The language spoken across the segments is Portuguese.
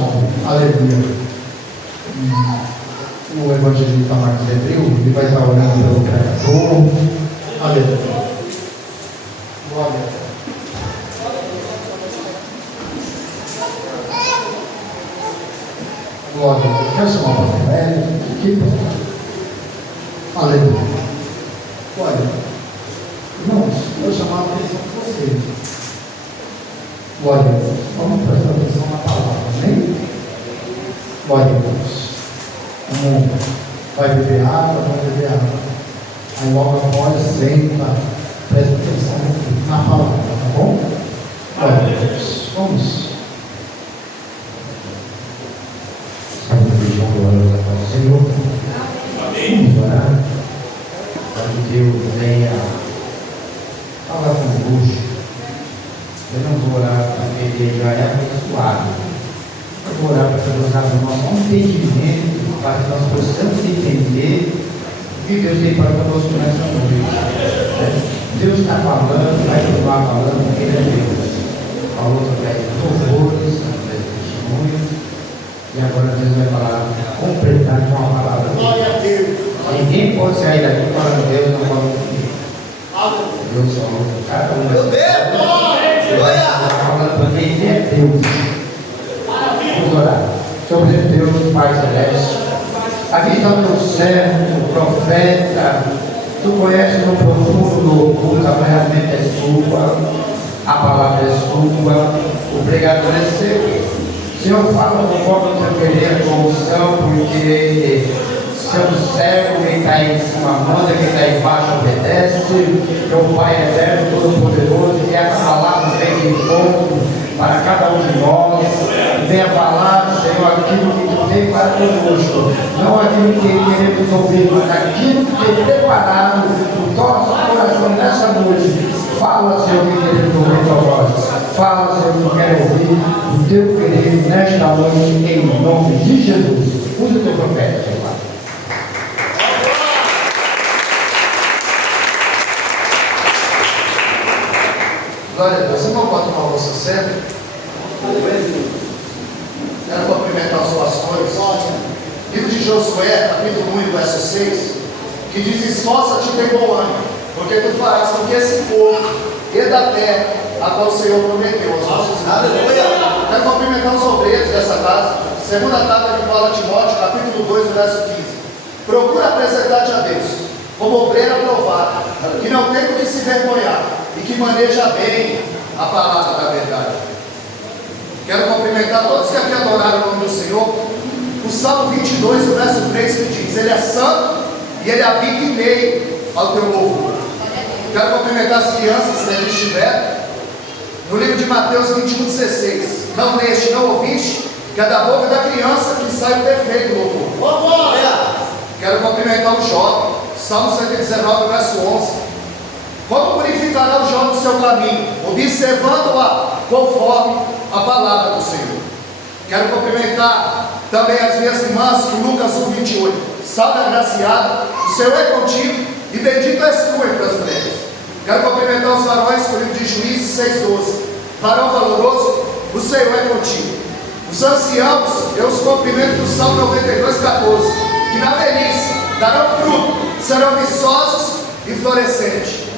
nome. Aleluia. O evangelista Marcos Hebreu, ele vai estar orando pelo pregador. Aleluia. Glória a Deus. Glória a Deus. Quero chamar o pastor velho. Aqui, pastor. Aleluia. Glória a Deus. Irmãos, eu chamar a atenção de vocês. Glória a Deus. Vamos prestar atenção na palavra, amém? Glória a Deus. Vamos, vai beber água, vai beber água. Aí logo após, senta, presta atenção na palavra, tá bom? Glória a Deus. Vamos. Senhor, vamos orar para que Deus venha falar conosco. Eu não vou orar porque Ele já é abençoado. Eu vou orar para que Deus abra o nosso entendimento, para que nós possamos entender o que Deus tem para conosco nessa noite. Deus está falando, vai continuar falando, porque Ele é Deus. Falou através de louvores, através de testemunhos. E agora Deus vai falar, completar com uma palavra. Glória a Deus. Ninguém pode sair daqui falando Deus não falou comigo. Deus falou com cada um. Meu Deus! Glória! Falando para quem é Deus. Vamos orar. Sobre Deus, Pai Celeste. Aqui está o teu servo, o profeta. Tu conheces no profundo do oculto, a ferramenta é sua, a palavra é sua, o pregador é seu. Senhor, fala conforme o teu querer, com unção, porque seu servo, quem está em cima manda, quem está embaixo obedece. Teu Pai eterno, todo-poderoso, que essa palavra venha de encontro para cada um de nós. Venha falar, Senhor, aquilo que tu tem para conosco, não aquilo que queremos ouvir, mas aquilo que tem preparado o nosso coração nessa noite. Fala, Senhor, que queremos ouvir tua voz. Fala, Senhor, que eu quero ouvir o teu querer nesta noite, em nome de Jesus. Usa o teu profeta, Senhor. Glória a Deus. Você não pode tomar o seu servo? Quero cumprimentar os pastores. Livro de Josué, capítulo 1, verso 6, que diz: esforça-te e tem bom ânimo, porque tu farás com que esse povo e da terra a qual o Senhor prometeu aos nossos filhos. Quero cumprimentar os obreiros dessa casa. Segunda carta de Paulo a Timóteo, capítulo 2, verso 15. Procura apresentar-te a Deus como obreiro aprovado, que não tem o que se vergonhar e que maneja bem a palavra da verdade. Quero cumprimentar todos que aqui adoraram o nome do Senhor. O Salmo 22, o verso 3, que diz: Ele é santo e Ele habita em meio ao teu louvor. Quero cumprimentar as crianças, se eles estiverem. No livro de Mateus 21:16, não leste, não ouviste, que é da boca da criança que sai o perfeito louvor. Quero cumprimentar o jovem. Salmo 119, verso 11. Como purificará o jovem o seu caminho? Observando-a conforme a palavra do Senhor. Quero cumprimentar também as minhas irmãs, que Lucas 1:28. Salve agraciado, o Senhor é contigo, e bendito és tu entre as mulheres. Quero cumprimentar os varões, com o livro de Juízes 6:12. Varão valoroso, o Senhor é contigo. Os anciãos, eu os cumprimento do Salmo 92:14. Que na velhice darão fruto, serão viçosos e florescentes.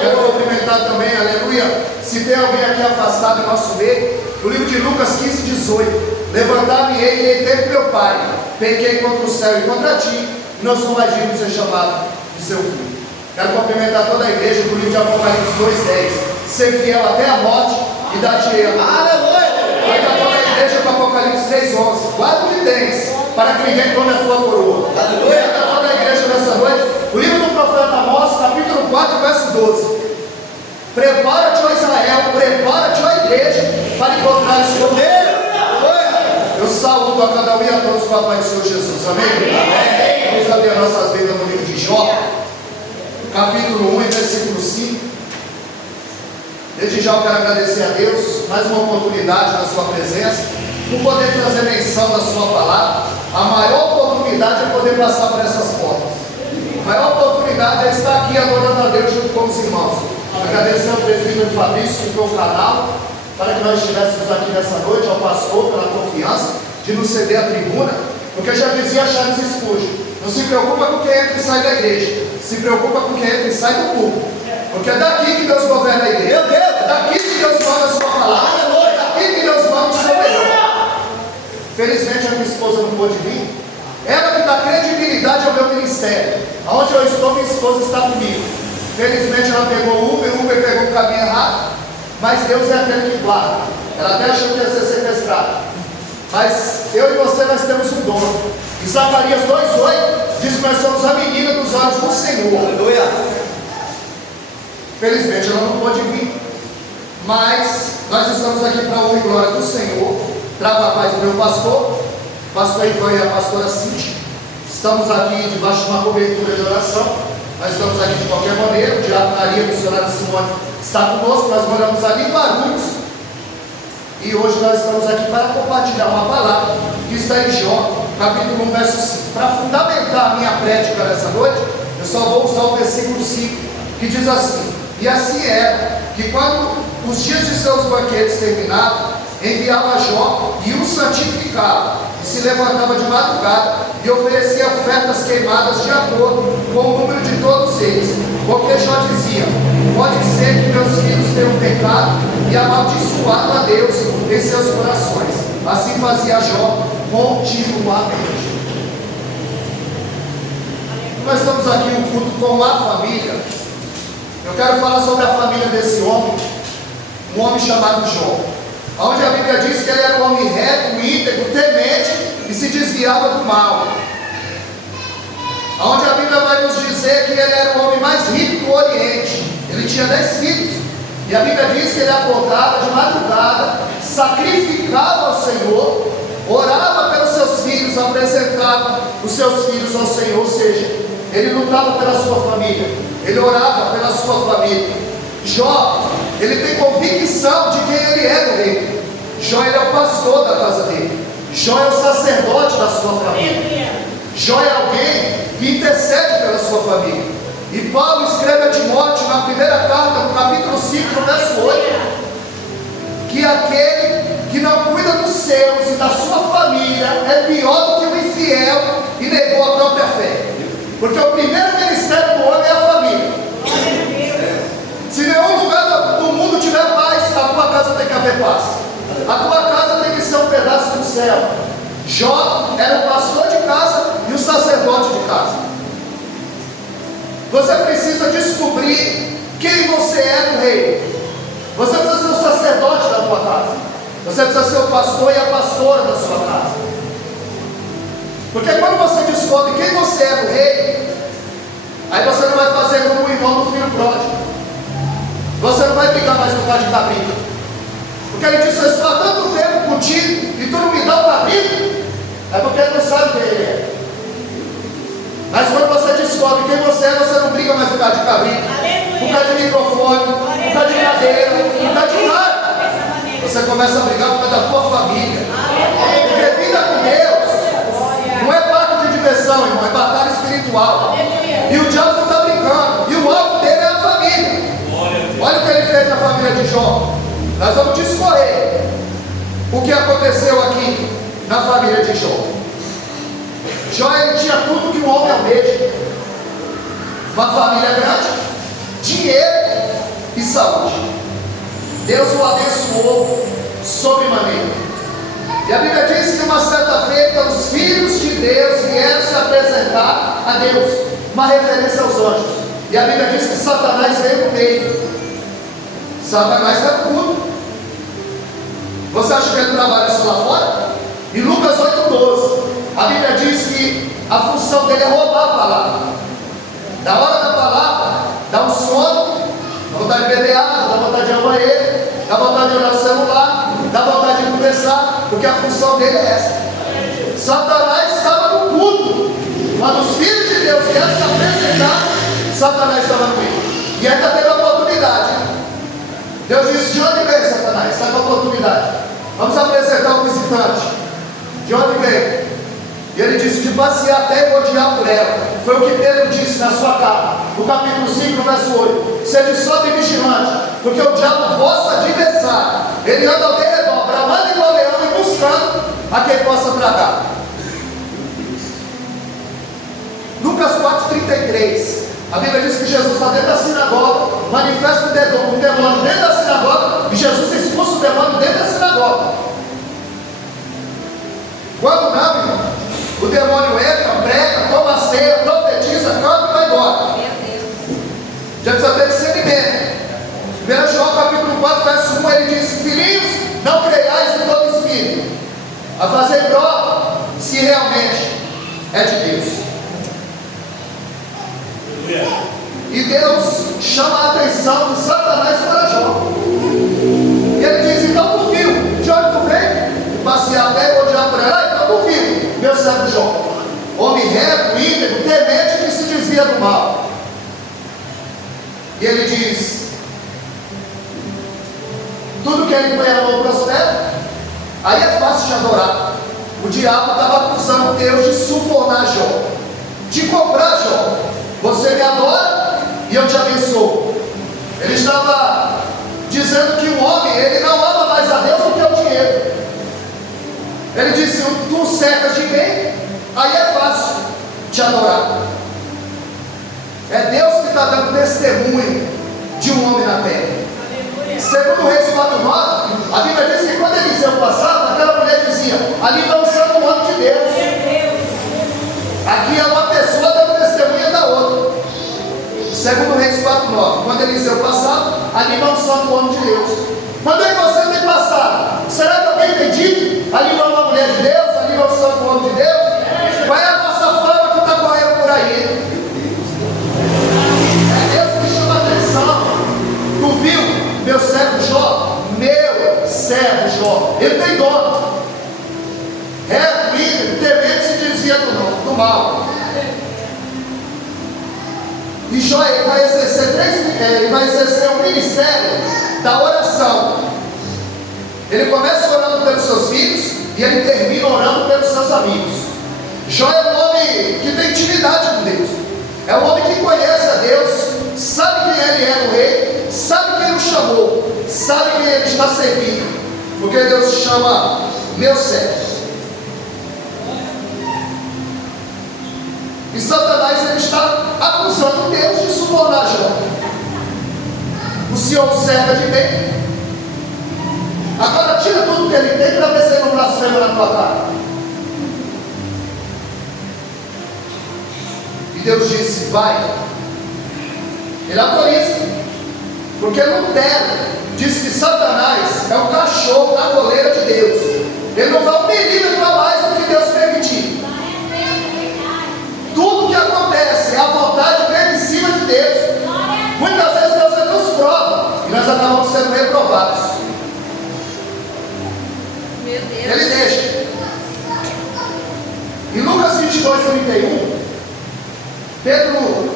Quero cumprimentar também, aleluia, se tem alguém aqui afastado em nosso meio, no livro de Lucas 15:18. Levantar-me-ei e teve meu pai, pequei contra o céu e contra ti, e não sou mais digno de ser chamado de seu filho. Quero cumprimentar toda a igreja com o livro de Apocalipse 2:10. Ser fiel até a morte e dar-te ela. Aleluia! Ainda toda a igreja com Apocalipse 3:11. Guarda o que tens, para que ninguém tome a tua coroa. Aleluia! Ainda toda a igreja nessa noite, o livro do profeta Amós, capítulo 4, verso 12. Prepara-te, ó Israel, prepara-te, ó igreja, para encontrar o Senhor. Eu saúdo a cada um e a todos com a paz do Senhor Jesus. Amém? Amém. Vamos abrir nossas vidas no livro de Jó, capítulo 1, versículo 5. Desde já eu quero agradecer a Deus mais uma oportunidade na sua presença, por poder trazer menção da sua palavra. A maior oportunidade é poder passar por essas portas. A maior oportunidade é estar aqui adorando a Deus junto com os irmãos. Agradecer ao presbítero Fabrício que foi o canal, para que nós estivéssemos aqui nessa noite, ao pastor pela confiança. de não ceder a tribuna, porque já dizia Charles Spurgeon, não se preocupa com quem entra e sai da igreja, se preocupa com quem entra e sai do público, porque é daqui que Deus governa a igreja, é daqui que Deus manda a sua palavra, é daqui que Deus manda o seu melhor. Felizmente a minha esposa não pôde vir, ela que dá credibilidade ao meu ministério, aonde eu estou, minha esposa está comigo. Felizmente ela pegou o Uber pegou o caminho errado, mas Deus é aquele que guarda. Ela até achou que ia ser sequestrada, mas eu e você nós temos um dono. E Zacarias 2,8 diz que nós somos a menina dos olhos do Senhor. Aleluia. Felizmente ela não pôde vir, mas nós estamos aqui para a honra e glória do Senhor. Trago a paz do meu pastor Ivan e a pastora Cíntia. Estamos aqui debaixo de uma cobertura de oração. Nós estamos aqui de qualquer maneira. O diácono Maria, a missionária Simone está conosco. Nós moramos ali em Guarulhos. E hoje nós estamos aqui para compartilhar uma palavra que está em Jó, capítulo 1, verso 5. Para fundamentar a minha prédica nessa noite, eu só vou usar o versículo 5, que diz assim: e assim era, que quando os dias de seus banquetes terminavam, enviava Jó e o santificava, e se levantava de madrugada e oferecia ofertas queimadas de acordo com o número de todos eles, porque Jó dizia: pode ser que meus filhos tenham pecado e amaldiçoado a Deus em seus corações. Assim fazia Jó continuamente. Nós estamos aqui em um culto com a família. Eu quero falar sobre a família desse homem, um homem chamado Jó, onde a Bíblia diz que ele era um homem reto, íntegro, temente e se desviava do mal. Onde a Bíblia vai nos dizer que ele era o homem mais rico do Oriente. Ele tinha 10 filhos. E a Bíblia diz que ele acordava de madrugada, sacrificava ao Senhor, orava pelos seus filhos, apresentava os seus filhos ao Senhor. Ou seja, ele lutava pela sua família, ele orava pela sua família. Jó, ele tem convicção de quem ele é no reino. Jó, ele é o pastor da casa dele. Jó é o sacerdote da sua família. Jó é alguém que intercede pela sua família. E Paulo escreve a Timóteo na primeira carta, no capítulo 5, no verso 8, que aquele que não cuida dos seus e da sua família é pior do que o infiel e negou a própria fé. Porque o primeiro ministério do homem é a família. Se nenhum lugar do mundo tiver paz, a tua casa tem que haver paz. A tua casa tem que ser um pedaço do céu. Jó era o pastor de casa e o sacerdote de casa. Você precisa descobrir quem você é no reino. Você precisa ser o sacerdote da tua casa. Você precisa ser o pastor e a pastora da sua casa. Porque quando você descobre quem você é no reino, aí você não vai fazer como o irmão do filho pródigo. Você não vai brigar mais por causa de cabrito. Porque ele disse: eu estou há tanto tempo contigo e tu não me dá o cabrito. É porque ele não sabe quem ele é. Mas quando você descobre quem você é, você não briga mais por causa de cabrito, por causa de microfone, por causa de cadeira, por causa de nada. Você começa a brigar por causa da tua família. Porque vida com Deus não é parque de diversão, irmão, é batalha espiritual. E o diabo não está brincando. E o alvo dele é a família. Olha o que ele fez na família de Jó. Nós vamos discorrer o que aconteceu aqui na família de Jó. Jó, ele tinha tudo que um homem almeja: uma família grande, dinheiro e saúde. Deus o abençoou sobremaneira. E a Bíblia diz que uma certa feita os filhos de Deus vieram se apresentar a Deus, uma referência aos anjos. E a Bíblia diz que Satanás veio no meio. Satanás está tudo. Você acha que ele trabalha só lá fora? Em Lucas 8,12, a Bíblia diz que a função dele é roubar a palavra. Da hora da palavra, dá um sono, dá vontade de beber água, dá vontade de ir ao banheiro, dá vontade de olhar o celular, dá vontade de conversar, porque a função dele é essa. Satanás estava no culto. Quando os filhos de Deus vieram se apresentar, Satanás estava no meio. E ainda teve a oportunidade. Deus disse: de onde vem, Satanás? Está com a oportunidade. Vamos apresentar o visitante. De onde vem? E ele disse: de passear até e rodear por ela. Foi o que Pedro disse na sua carta, no capítulo 5, verso 8. Sede sóbrio e vigilante, porque o diabo, vosso adversário, ele anda ao derredor, bramando igual leão e buscando a quem possa tragar. Lucas 4,33. A Bíblia diz que Jesus está dentro da sinagoga, manifesta o demônio dentro da sinagoga, e Jesus expulsa o demônio dentro da sinagoga. Quando não, irmão, o demônio entra, prega, toma ceia, profetiza, canta e vai embora. Já precisa ter discernimento. 1 João capítulo 4, verso 1, ele diz: filhinhos, não creiais em todo espírito, a fazer prova se realmente é de Deus. E Deus chama a atenção de Satanás para Jó. E ele diz: então tu viu de onde tu veio? Passear até ou odiar por ela? Então tu viu, meu servo Jó, homem reto, íntegro, temente, que se desvia do mal. E ele diz: tudo que ele põe a mão prospera. Aí é fácil de adorar. O diabo estava acusando Deus de subornar Jó, de comprar Jó. Você me adora e eu te abençoo. Ele estava dizendo que o homem, ele não ama mais a Deus do que o dinheiro. Ele disse: tu cercas de bem, aí é fácil te adorar. É Deus que está dando testemunho de um homem na terra. Segundo Reis 4,9, a Bíblia diz que quando Eliseu passava, aquela mulher dizia: ali está o santo homem de Deus. Aqui é uma pessoa dando testemunho da outra. Segundo Reis 4,9, quando Eliseu passava, ali está o santo homem de Deus. Quando é que você tem passado? Será que alguém tem dito: ali está uma mulher de Deus, ali está o santo homem de Deus? Qual é a nossa fama que está correndo por aí? É Deus que chama a atenção. Tu viu meu servo Jó? Meu servo Jó, ele tem dono. Reto, íntegro, temente, se desvia do mal. E Jó, ele vai exercer o ministério da oração. Ele começa orando pelos seus filhos e ele termina orando pelos seus amigos. Jó é um homem que tem intimidade com Deus. É um homem que conhece a Deus, sabe quem ele é, o rei, sabe quem o chamou, sabe quem ele está servindo, porque Deus chama meu servo. E Satanás, ele está acusando Deus de subornar Jó. O Senhor o cerca de bem. Agora tira tudo que ele tem para ver se ele não blasfema na tua cara. E Deus disse: vai. Ele autoriza. Porque Lutero diz que Satanás é o cachorro da coleira de Deus. Ele não vai um milímetro a mais do que Deus permitir. Tudo que acontece é a vontade permissiva de Deus. Muitas vezes Deus nos prova e nós acabamos sendo reprovados. Ele deixa. Em Lucas 22:31, Pedro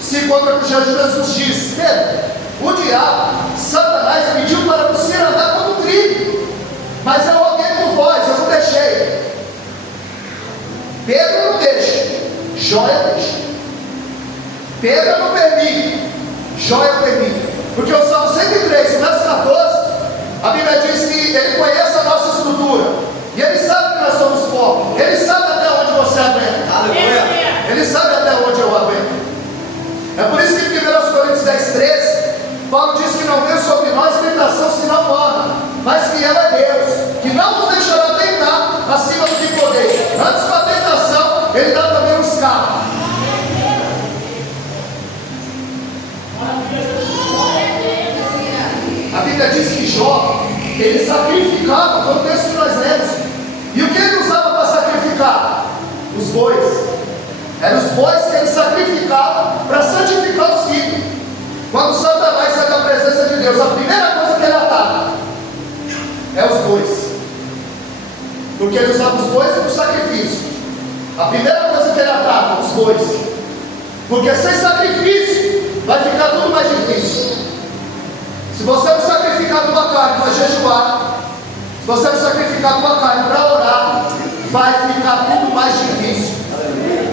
se encontra com Jesus, diz: Pedro, o diabo, Satanás, pediu para você andar como trigo, mas eu roguei por vós, eu não deixei. Pedro não deixa, Jó deixa. Pedro não permite, Jó permite. Porque o Salmo 103, verso 14, a Bíblia diz que ele conhece a nossa estrutura, e ele sabe que nós somos pobres, ele sabe até onde você aguenta. Aleluia. Ele sabe até onde eu aguento. É por isso que em 1 Coríntios 10:13, Paulo diz que não veio sobre nós tentação senão humana, mas fiel é Deus, que não nos deixará tentar acima do que podeis. Antes da tentação, ele dá também um escape. A Bíblia diz que Jó, ele sacrificava, foi o texto que nós lemos. E o que ele usava para sacrificar? Os bois. Eram os bois que ele sacrificava para santificar os filhos. Quando Satanás sai da presença de Deus, a primeira coisa que ele ataca é os bois. Porque ele usava os bois para o sacrifício. A primeira coisa que ele ataca, os bois. Porque sem sacrifício vai ficar tudo mais difícil. Se você não sacrificar tua carne para jejuar, se você não sacrificar tua carne para orar, vai ficar tudo mais difícil.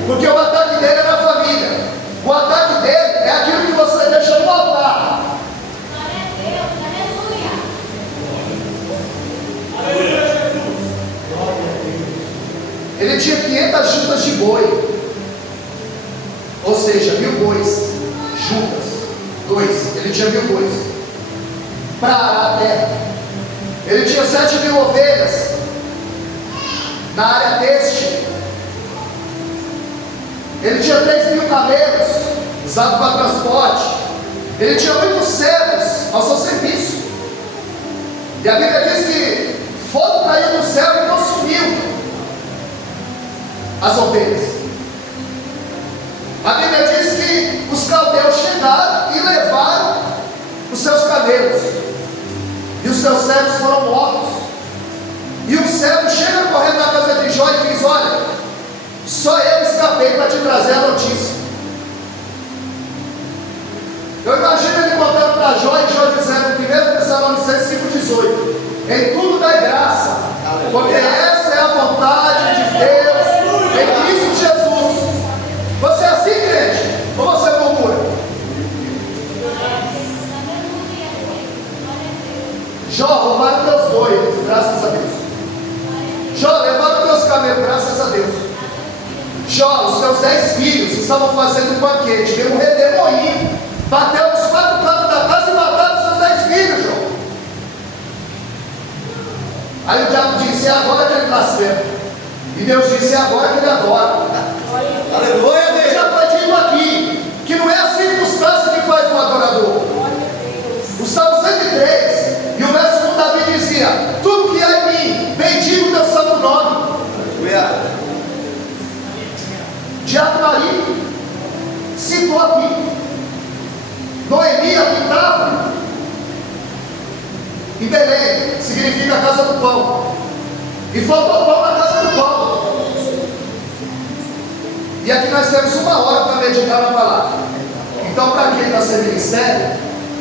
Porque o ataque dele é na família. O ataque dele é aquilo que você deixa no altar. Ele tinha 500 juntas de boi, ou seja, 1000 bois, juntas, ele tinha 1000 bois, para arar a terra. Ele tinha 7.000 ovelhas, na área têxtil. Ele tinha 3.000 camelos, usados para transporte. Ele tinha muitos servos ao seu serviço. E a Bíblia diz que fogo caiu do céu e consumiu as ovelhas. A Bíblia diz que os caldeus chegaram e levaram os seus camelos, e os seus servos foram mortos. E um servo chega correndo na casa de Jó e diz: olha, só eu escapei para te trazer a notícia. Eu imagino ele contando para Jó e Jó dizendo, 1 Tessalonicenses 5,18: em tudo dai graça, porque essa é a vontade de Deus em Cristo Jesus. Você é assim, crente? Ou você murmura? Jó, roubaram teus bois, graças a Deus. Jó, levaram teus camelos, graças a Deus. Jó, os seus 10 filhos estavam fazendo um banquete, veio um redemoinho, bateu nos 4 cantos da casa e mataram os seus 10 filhos, Jó. Aí o diabo disse: é agora que ele blasfema. E Deus disse: é agora que ele adora. Aleluia, Deus. Já foi dito aqui que não é a circunstância que faz o adorador. O Salmo 103 e o verso 1, Davi dizia: tudo que há em mim, bendiga o teu santo nome. Aleluia. Diabo Maria citou aqui. Noemi habitava em Belém, significa a casa do pão. E faltou pão na casa do pão. E aqui nós temos 1 hora para meditar na palavra. Então, para quem está sem ministério,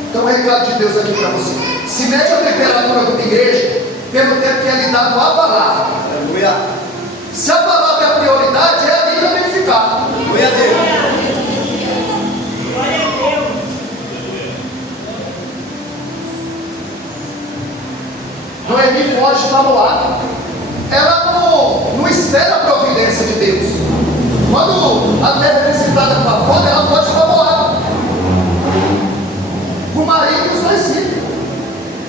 então um recado de Deus aqui para você: se mede a temperatura de uma igreja pelo tempo que é lhe dado a palavra. Aleluia. Se a palavra é a prioridade, é ali que eu tenho que ficar. Glória a Deus. Noemi foge para Moab. Ela não espera a providência de Deus. Quando a terra é visitada com a fome, ela foge para Moab, com o marido e os 2 filhos.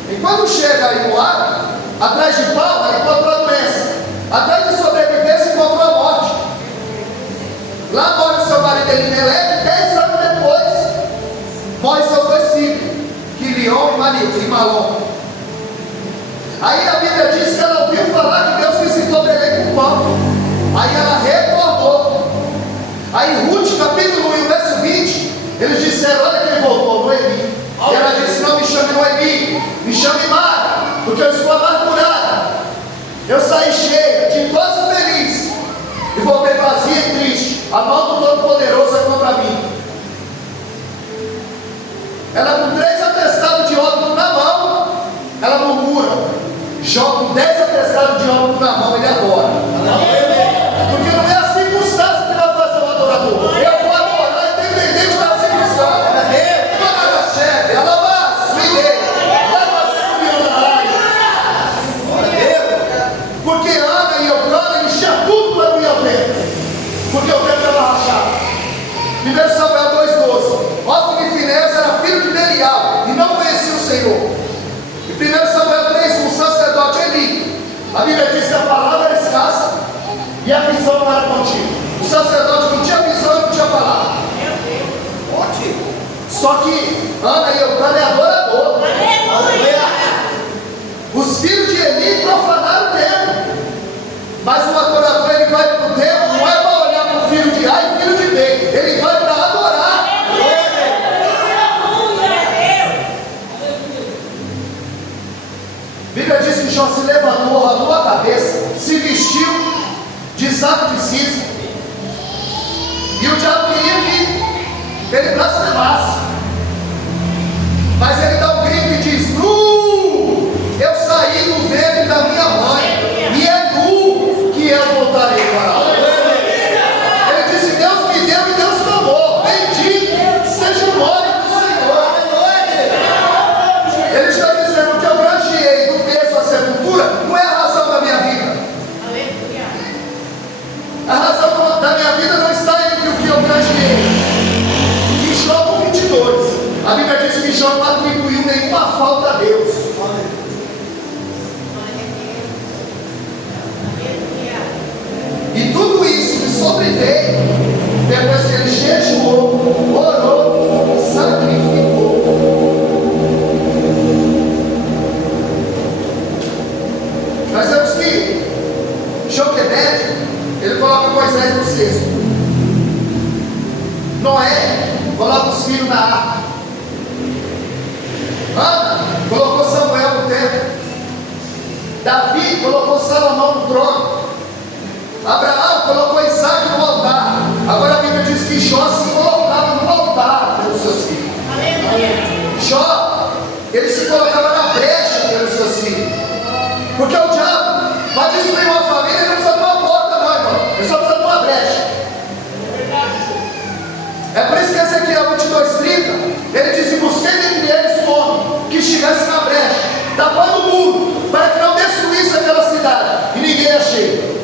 E quando chega em Moab, atrás de pau, ela encontrou a doença. Atrás de sobrevivência, encontrou a morte. Lá morre o seu marido Elimeleque, 10 anos depois morre seus 2 filhos, Quilion e Malom. Aí a Bíblia diz que ela ouviu falar que Deus visitou Belém com pão. Aí ela retornou. Aí Ruth, capítulo 1, verso 20, eles disseram: olha quem voltou, Noemi. E ela disse: não me chame Noemi, me chame Mara, porque eu estou amargurada. Eu saí cheia, ditosa e feliz, e voltei vazia e triste. A mão do Todo-Poderoso é contra mim. Ela com 3 atestados de óbito na mão, ela murmura. Jó com 10 atestados de óbito na mão, ele adora. Porque não é a circunstância que vai fazer o adorador. Eu vou adorar independente da circunstância. Porque Ana e Eucana, eles tinham tudo para não ir ao templo, porque o templo era rachado. 1 Samuel 2,12: Ofni e Finéias era filho de Belial e não conhecia o Senhor. E 1 Samuel 3,1: o sacerdote Eli. A Bíblia diz que a palavra era escassa e a visão não era contínua. O sacerdote não tinha visão e não tinha palavra. Ótimo. Só que Ana e Eucana é adorador. Os filhos de Eli profanaram o templo. Mas o adorador, ele vai para o templo, não é para olhar para o filho de A e filho de B, ele vai para adorar. A Bíblia diz que Jó se levantou, rapou a cabeça, se vestiu de saco de cisne, e o diabo queria que ele blasfemasse, mas ele dá um grito e diz: eu saí do ventre da minha mãe, e é nu que eu voltarei para lá. Ele disse: Deus me deu e Deus tomou. Bendito seja o nome do Senhor. Ele está dizendo que eu granjeei do berço à sepultura, não é a razão da minha vida. Jó não atribuiu nenhuma falta a Deus. E tudo isso que sobreveio, depois que ele jejuou, orou, sacrificou. Nós vemos que Joquebede, ele coloca Moisés no cesto. Noé coloca os filhos na arca. Ana colocou Samuel no templo. Davi colocou Salomão no trono. Abraão colocou Isaac no altar. Agora a Bíblia diz que Jó se colocava no altar pelos seus filhos. Jó, ele se colocava na brecha pelos seus filhos. Porque o diabo vai destruir uma família, ele não precisa de uma porta, não, irmão. Ele só precisa de uma brecha. É por isso que Ezequiel 22:30, ele diz: e busquei dentre eles um homem que estivesse na brecha, tapando o muro, para que não destruísse aquela cidade, e ninguém achei.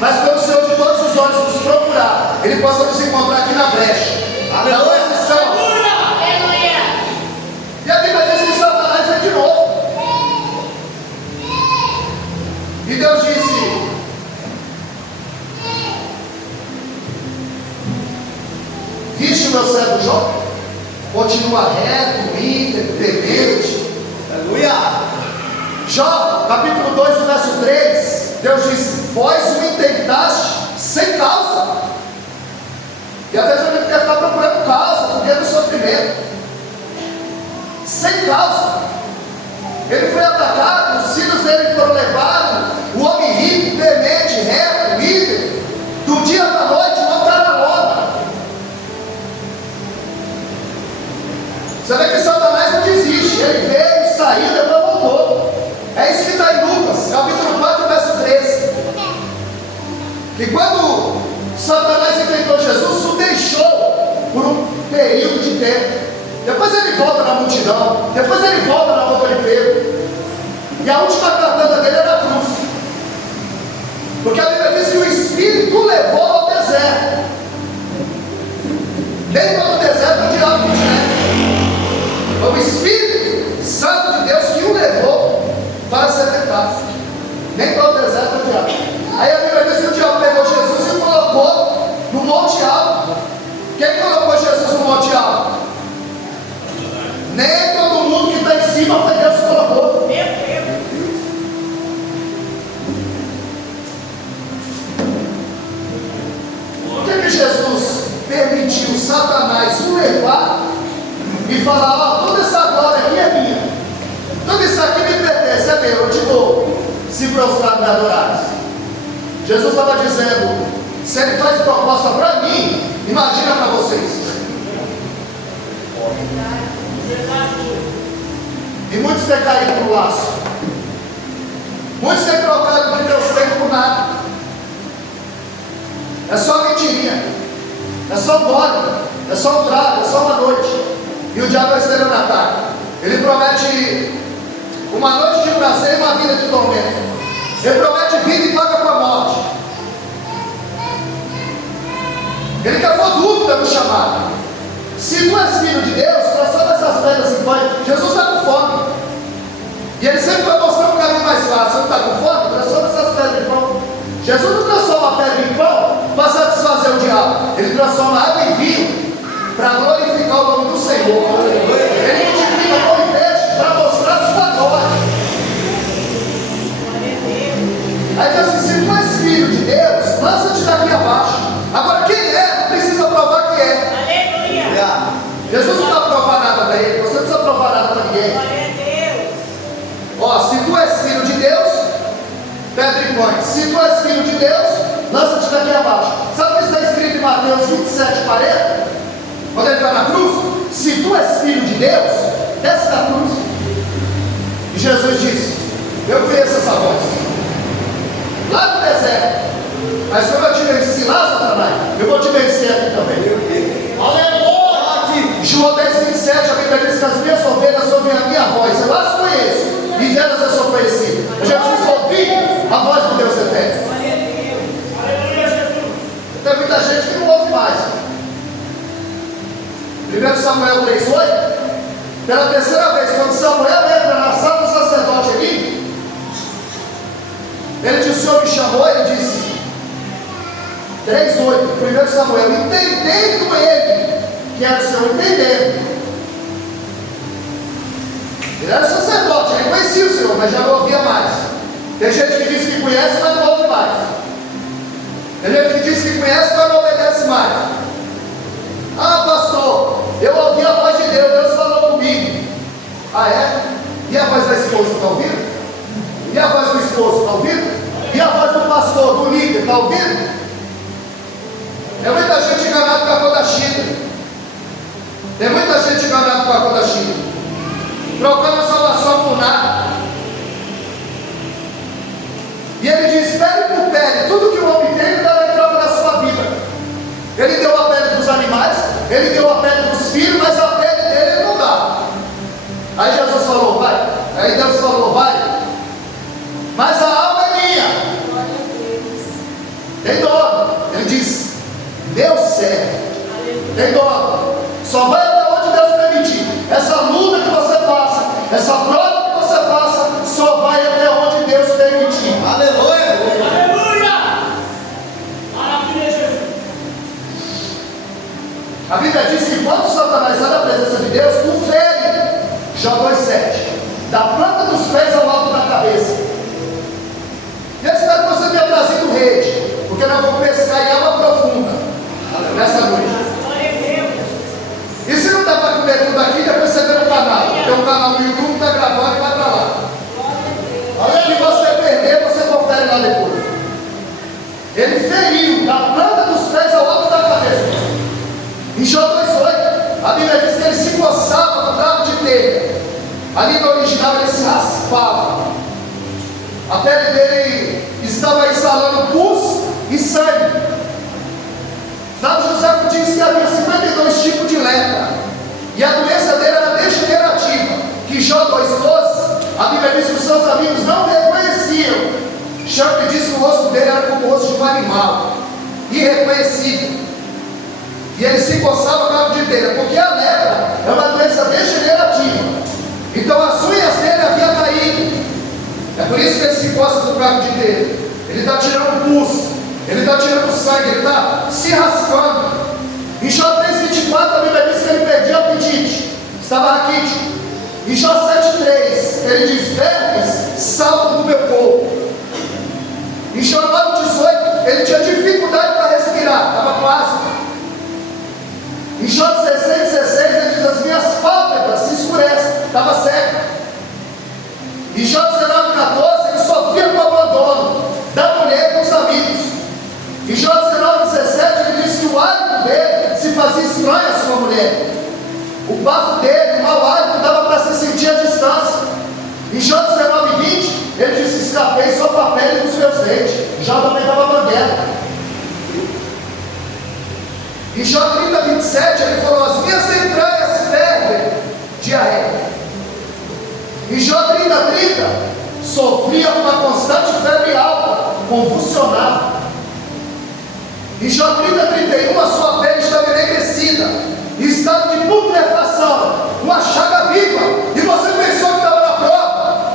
Mas quando o Senhor de todos os olhos nos procurar, ele possa nos encontrar aqui na brecha. Aleluia! E a Bíblia diz que Satanás vem de novo. E Deus disse: viste o meu servo Jó? Continua reto, íntegro, temente. Aleluia! Jó, capítulo 2, verso 3. Deus diz: vós o intentaste sem causa. E às vezes a gente quer ficar procurando causa por dentro do sofrimento. Sem causa. Ele foi atacado, os filhos dele foram levados. O homem rico, temente, reto, líder, do dia para a noite, não está na lona. Você vê que Satanás não desiste. Ele veio, saiu, depois voltou. É isso que está em Lucas, capítulo 4, verso 13. Que quando Satanás enfrentou Jesus, o deixou por um período de tempo. Depois ele volta na multidão. Depois ele volta na boca de Pedro. E a última cartada dele era a cruz. Porque a Bíblia diz que o Espírito o levou ao deserto. Nem todo deserto é o diabo que te leva. O Espírito Santo de Deus que o levou para ser tentado. Nem todo deserto é o diabo. Aí a Bíblia diz que o diabo pegou Jesus e o colocou no Monte Alto. Quem colocou Jesus no Monte Alto? Nem todo mundo que está em cima foi Deus que colocou. Por que Jesus permitiu Satanás o levar e falar: ó, toda essa glória aqui é minha, tudo isso aqui me pertence, é meu, eu te dou, se prostrar me adorares? Jesus estava dizendo: se ele faz proposta para mim, imagina para vocês. E muitos têm caído no laço. Muitos têm trocado o que Deus tem por nada. É só mentirinha. É só um gole. É só um trago. É só uma noite. E o diabo está esperando ataque. Ele promete uma noite de prazer e uma vida de tormento. Ele promete vida e paga com a morte. Ele acabou dúvida no chamado. Se tu és filho de Deus, transforma essas pedras em pães. Jesus está com fome. E ele sempre vai mostrar um caminho mais fácil. Você não está com fome? Transforma essas pedras em pão. Jesus não transforma a pedra em pão para satisfazer o diabo. Ele transforma a água em vinho para glorificar o nome do Senhor. Ele multiplica pão e peixe para mostrar a sua glória. Aí Deus diz: se tu és filho de Deus, lança-te daqui abaixo. Agora quem é, não precisa provar que é. Jesus não está provar nada para ele. Você não precisa provar nada para ninguém. Ó, se tu és filho de Deus, pedra e põe. Se tu és filho de Deus, lança-te daqui abaixo. Sabe o que está escrito em Mateus 27, 40? Quando ele está na cruz: se tu és filho de Deus, desce da cruz. E Jesus disse: eu conheço essa voz lá no deserto, mas quando eu te venci lá, Satanás, eu vou te vencer aqui também. Aleluia! João 10, 27, a Bíblia diz que as minhas ovelhas ouvem a minha voz, eu as conheço, e delas eu sou conhecido. Eu já preciso ouvir a voz do Deus eterno. Tem muita gente que não ouve mais. 1 Samuel 3,8 Pela terceira vez, quando Samuel entra na sala do sacerdote ali, ele disse: o Senhor me chamou, ele disse, 3:8, primeiro Samuel, entendendo ele, que era o Senhor, entendendo. Ele era sacerdote, ele conhecia o Senhor, mas já não ouvia mais. Tem gente que diz que conhece, mas não ouve mais. Tem gente que diz que conhece, mas não obedece mais. Ah, pastor, eu ouvi a voz de Deus, Deus falou comigo. Ah, é? E a voz da esposa, está ouvindo? E a voz do esposo, está ouvindo? E a voz do pastor, do líder, está ouvindo? Tem muita gente enganada com a cor da China. Tem muita gente enganada com a cor da China, trocando a salvação por nada. E ele diz: pele por pele, tudo que o homem tem, ele dá em troca da sua vida. Ele deu a pele dos animais, ele deu a pele dos filhos, mas a pele dele ele não dá. Aí Jesus falou: vai. Aí Deus falou: vai. Mas a alma é minha. Tem dono. Ele diz: meu servo. Tem dono. Só vai até onde Deus permitir. Essa luta que você passa, essa prova que você passa, só vai até onde Deus permitir. Aleluia! Aleluia! Maravilha, Jesus! A Bíblia diz que quando Satanás sai da presença de Deus, o fere. João 2:7. Da planta dos pés ao alto da cabeça. E eu espero que você tenha trazido rede, porque nós vamos pescar em água profunda nessa noite. E se não dá para comer tudo aqui, depois você vê no canal. Tem um canal no YouTube que está gravando e vai para lá. Se você perder, você confere lá depois. Ele feriu da planta dos pés ao alto da cabeça. Em João 2:8, a Bíblia diz que ele se coçava com cabo de telha. Ali no original ele se raspava. A pele dele estava exalando pus e sangue. Flávio José diz que havia 52 tipos de lepra. E a doença dele era degenerativa. Que João 2:12, a Bíblia diz que os seus amigos não reconheciam. Champ diz que o rosto dele era como o rosto de um animal, irreconhecível. E ele se coçava com cabo de telha, porque a lepra é uma doença degenerativa. Então as unhas dele haviam caído. É por isso que ele se coça com cabo de telha. Ele está tirando pus, ele está tirando sangue, ele está se raspando. Em Jó 3:24, a Bíblia diz que ele perdia o apetite, estava raquítico. Em Jó 7:3, ele diz: vermes saltam do meu corpo. Em Jó 9:18, ele tinha dificuldade para respirar, estava com asma. Em Jó 16:16, ele diz: as minhas pálpebras se escurecem, estava seco. Em Jó 19:14, ele sofria com o abandono da mulher e dos amigos. Em Jó 19:17, ele diz que o hálito dele se fazia estranho à sua mulher. O bafo dele, o mau hálito, dava para se sentir à distância. Em Jó 19:20, ele disse: escapei só para a pele dos meus dentes. Jó também estava banguela. Em Jó 30:27, ele falou: as minhas entranhas fervem diarreia. Em Jó 30:30, sofria uma constante febre alta, convulsionava. Em Jó 30:31, a sua pele estava enegrecida, em estado de putrefação, uma chaga viva. E você pensou que estava na prova?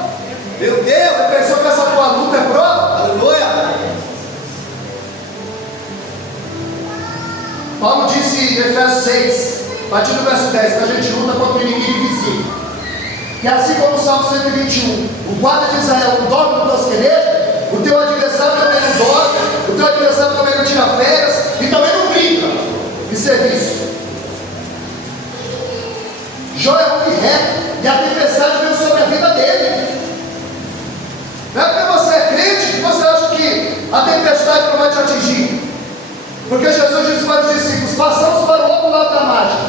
Meu Deus, você pensou que essa tua luta é prova? Aleluia! Paulo disse em Efésios 6, a partir do verso 10, que a gente luta contra o inimigo invisível. E assim como o Salmo 121, o guarda de Israel não dorme no tosquenejo, o teu adversário também não dorme, o teu adversário também não tira férias e também não brinca de serviço. Jó é homem reto e a tempestade veio sobre a vida dele. Não é porque você é crente que você acha que a tempestade não vai te atingir. Porque Jesus disse para os discípulos: passamos para o outro lado da margem.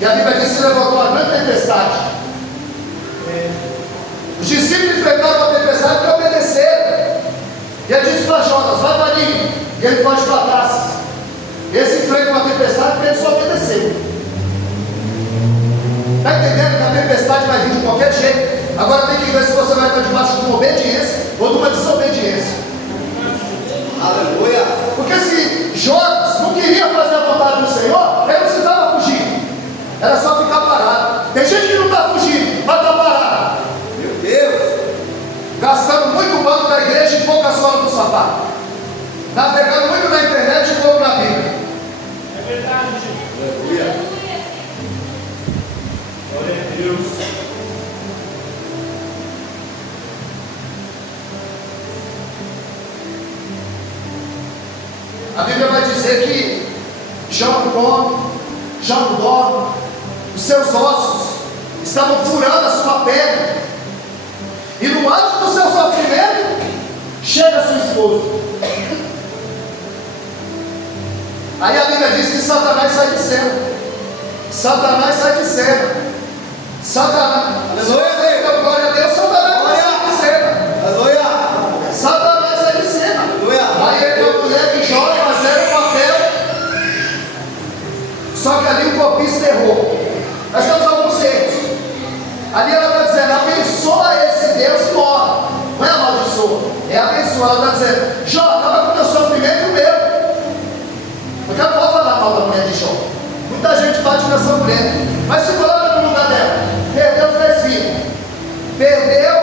E a Bíblia diz que levantou uma grande tempestade. Os discípulos enfrentaram a tempestade porque obedeceram. E ele disse para Jonas: vai para ali. E ele foge para trás. Esse enfrenta uma tempestade porque ele só obedeceu. Está entendendo que a tempestade vai vir de qualquer jeito? Agora tem que ver se você vai estar debaixo de uma obediência ou de uma desobediência. Aleluia! Porque se Jonas não queria fazer a vontade do Senhor, ele não precisava fugir. Era só ficar parado. Tem gente que com a sola do sapato. Navegando muito na internet e pouco na Bíblia. É verdade, gente. Aleluia. Glória a Deus. A Bíblia vai dizer que já não come, já não dorme, os seus ossos estavam furando a sua pele, e no ato do seu sofrimento, chega a sua esposa. Aí a Bíblia diz que Satanás sai de cena. Satanás sai de cena. Satanás, aleluia, glória a Deus, Satanás sai de cena. Aleluia. Satanás sai de cena. Aleluia. Aí ele é uma mulher que joga, fazendo o papel. Só que ali o copista errou. Nós temos alguns erros. Ali ela está dizendo, abençoa esse Deus e morre. Não é amaldiçoa, é abençoa. Ela está dizendo, Jó, acaba com o teu sofrimento meu. Eu não vou falar mal da mulher de Jó. Muita gente bate nessa mulher, mas se coloca no lugar dela. Perdeu os 10 filhos, perdeu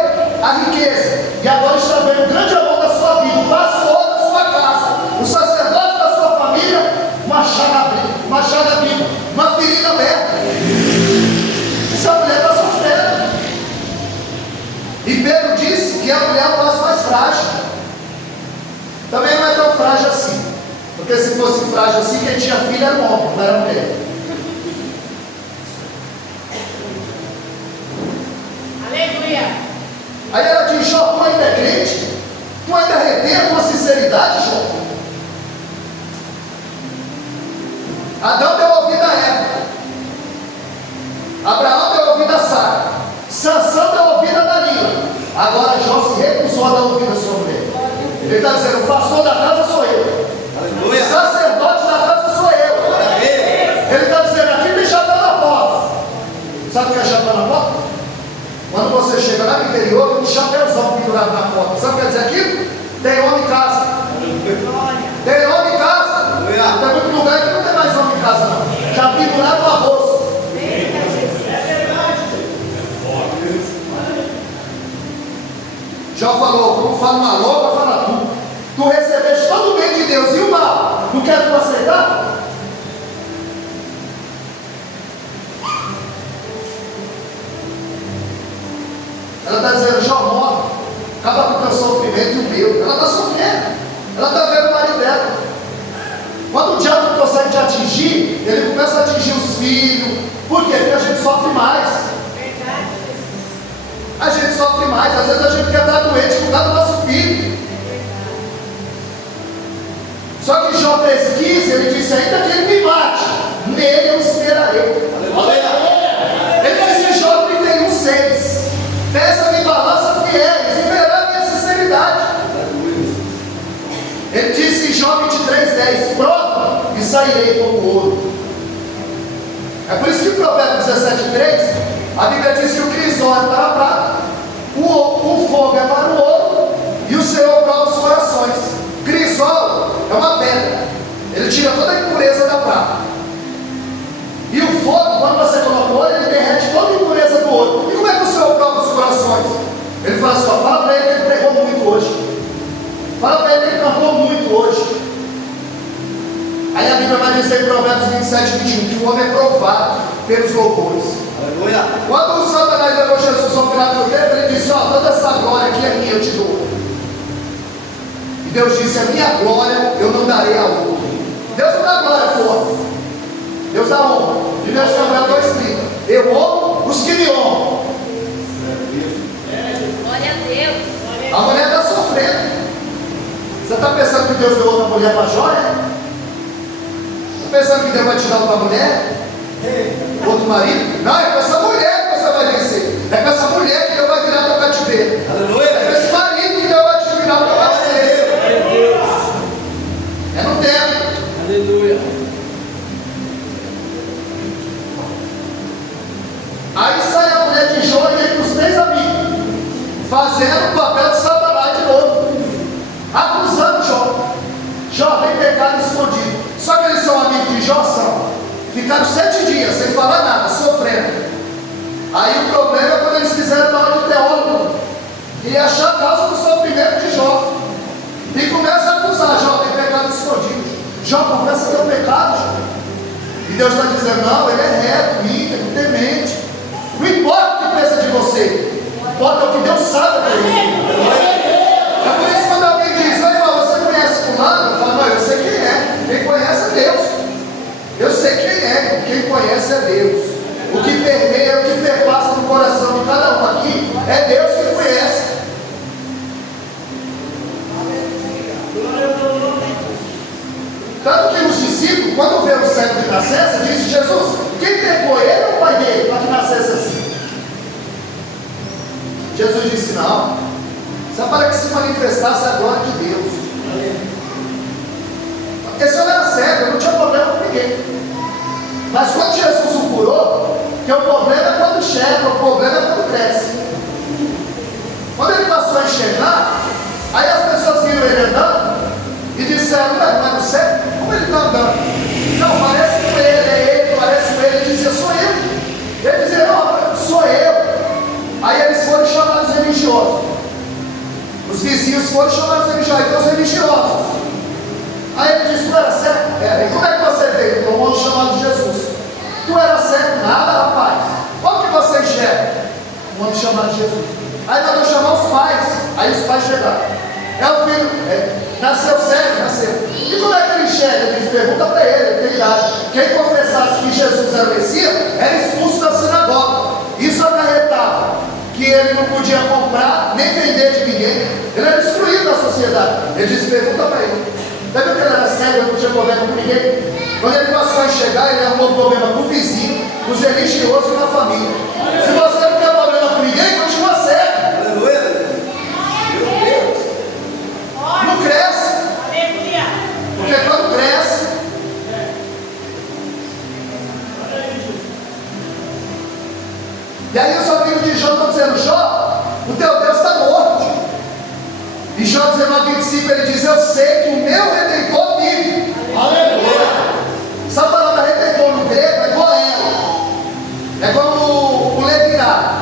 a riqueza, e agora está vendo o grande amor da sua vida, o pastor da sua casa, o sacerdote da sua família, uma chaga viva, uma ferida aberta. Essa mulher está sofrendo. E Pedro disse que a mulher é o vaso mais frágil. Também não é tão frágil assim. Porque se fosse frágil assim, quem tinha filho era um homem, não era mulher. Aleluia. Aí ela diz, Jó, tu ainda é crente? Tu ainda retém a tua sinceridade, Jó? Adão deu ouvido a Eva. Abraão deu ouvido a Sara. Sansão deu ouvido a Dalila. Agora Jó se recusou a dar ouvido a sua mulher. Ele está dizendo, o pastor da casa sou eu. Aleluia. O sacerdote da casa sou eu. Aleluia. Ele está dizendo, aqui tem chapéu na porta. Sabe o que é chapéu na porta? Quando você chega lá no interior, tem um chapéuzão pendurado na porta. Sabe o que quer dizer aquilo? Tem homem em casa. Tem homem em casa. Tem muito lugar que não tem mais homem em casa, não. Já pendurado no arroz. Já falou, como fala uma louca, fala tu. Tu recebeste todo o bem de Deus e o mal. Não quer tu aceitar? Ela está dizendo, Jó, morre. Acaba com o teu sofrimento e o meu. Ela está sofrendo. Ela está vendo o marido dela. Quando o diabo não consegue te atingir, ele começa a atingir os filhos. Por quê? Porque a gente sofre mais. A gente sofre mais. Às vezes a gente quer estar doente por causa do nosso filho. Só que Jó 3,15, ele disse, ainda que ele me mate, nele eu esperarei. Aleluia. Ele disse em Jó 31,6, pesa-me balança fiéis e verá minha sinceridade. Ele disse em Jó 23,10, prova e sairei como ouro. É por isso que em Provérbios 17,3, a Bíblia diz que o crisólito é para a prata, o fogo é para o ouro e o Senhor prova os corações. Crisol é uma pedra, ele tira toda a impureza da prata. E o fogo, quando você coloca o ouro, ele derrete toda a impureza do ouro. E como é que o Senhor prova os corações? Ele fala assim, fala para ele que ele pregou muito hoje. Fala para ele que ele cantou muito hoje. Aí a Bíblia vai dizer em Provérbios 27:21 que o homem é provado pelos louvores. Aleluia. Quando o Satanás levou Jesus ao final do tempo, ele disse, toda essa glória aqui é minha, eu te dou. E Deus disse, a minha glória eu não darei a outro. Deus não dá glória a outro. Deus dá honra. E Deus Samuel 2,30. Eu honro os que me honram. Glória a Deus. A mulher está sofrendo. Você está pensando que Deus deu outra mulher para Jó? Está pensando que Deus vai tirar outra mulher? Outro marido? Não, é com essa mulher que você vai vencer. É com essa mulher que Deus vai virar teu cativeiro. Aleluia. É com esse marido que Deus vai te virar teu cativeiro. É no tempo. Aleluia. Aí sai a mulher de Jó e entre os 3 amigos, fazendo o papel de Satanás de novo, acusando Jó. Jó tem pecado escondido. Só que eles são amigos de Jó, são. Ficaram 7 dias sem falar nada, sofrendo. Aí o problema é quando eles fizeram na hora do teólogo e achar a causa do sofrimento de Jó. Jó confessa teu pecado, Jó. E Deus está dizendo, não, ele é reto, íntegro, temente. Não importa o que pensa de você, importa o que Deus sabe para você. É por isso que quando alguém diz, oi irmão, você conhece fulano? Eu falo, não, eu sei quem é. Quem conhece é Deus. Eu sei quem é, quem conhece é Deus. O que permeia, o que perpassa no coração de cada um aqui, é Deus que conhece. Tanto que os discípulos, quando vê o cego de nascença, dizem, Jesus, quem pegou ele ou o pai dele para que nascesse assim? Jesus disse, não, só para que se manifestasse a glória de Deus. Esse homem era cego, não tinha problema com ninguém. Mas quando Jesus o curou, que o problema é quando enxerga, o problema é quando cresce. Quando ele passou a enxergar, aí as pessoas viram ele andando e disseram, mas não sei, como ele está andando? Não, parece com ele, é ele, parece com ele. Ele dizia, sou eu. Ele dizia, não, sou eu. Aí eles foram chamados religiosos. Os vizinhos foram chamados religiosos, então os religiosos. Aí ele disse, tu era cego? Era. E como é que você veio? Para um homem chamado Jesus. Tu era cego? Nada, rapaz. Como que você enxerga? Um homem chamado Jesus. Aí mandou chamar os pais. Aí os pais chegaram. É o filho, nasceu cego, nasceu. E como é que ele enxerga? Ele diz, pergunta para ele tem idade. Quem confessasse que Jesus era o Messias, era expulso da sinagoga. Isso acarretava que ele não podia comprar, nem vender de ninguém. Ele era excluído da sociedade. Ele disse, pergunta para ele. Sabe que ele era cego, ele não tinha problema com ninguém? Quando ele passou a enxergar, ele arrumou problema com o vizinho, com os religiosos e com a família. Se você não tem problema com ninguém, continua cego. Não cresce. Porque quando cresce, e aí os amigos de Jó estão dizendo, Jó, o teu Deus está morto. E Jó 19:25 ele diz, eu sei que o meu Redentor vive. Aleluia. Essa palavra Redentor no grego é goel. É como o levirá.